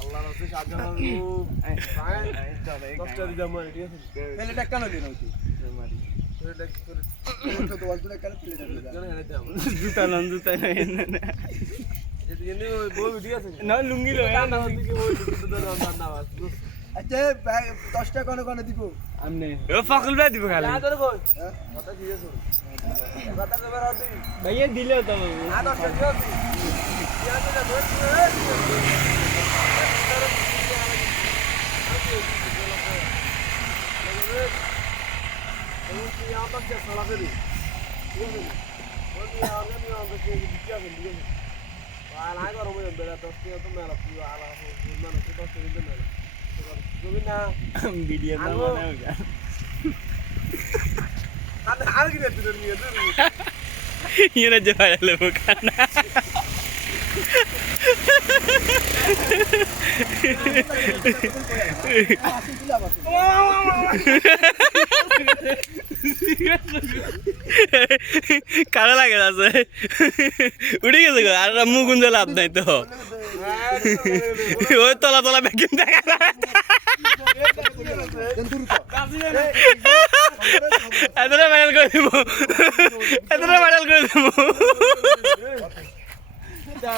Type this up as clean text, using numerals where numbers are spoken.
আল্লাহর রাস্তায় সাহায্য করবো কষ্ট দিতে আমার ঠিক আছে পেলে টাকা না দিন হইছে মারি তো বলতো টাকা পেলে টাকা জুতা লন জুতা এদিকে বউ ঠিক আছে না লুঙ্গি লো না দিকে বউ দিতে দাও না বাস আচ্ছা 10 টাকা কোন দিব আমনে ও ফাকল ভাই দিব খালি না তোর কই হ্যাঁ কথা ঠিক আছে কথা কবে রাত দিই ভাইয়া দিলেও তো না 10 টাকা দিই ইয়া তো ধর यहाँ तक क्या सलाह करी ठीक है वो भी आगे भी आगे के दिखा के लिए वाला है और मुझे बेटा तो के तो मेरा पूरा आला हो मैंने तो से दिन मेरा तो भी ना ভিডিও না বানাও গা आगे की देते नहीं है ইয়ে যে ভাইরাল হবে কানা কারা লাগে আছে উড়ে গেছে গো আর মুখ গুঞ্জে লাভ নাই তো ওই তলা তলা ব্যাকিং দেখা এতটা ভাইরাল করে দিব এতটা ভাইরাল করে দিব Ya,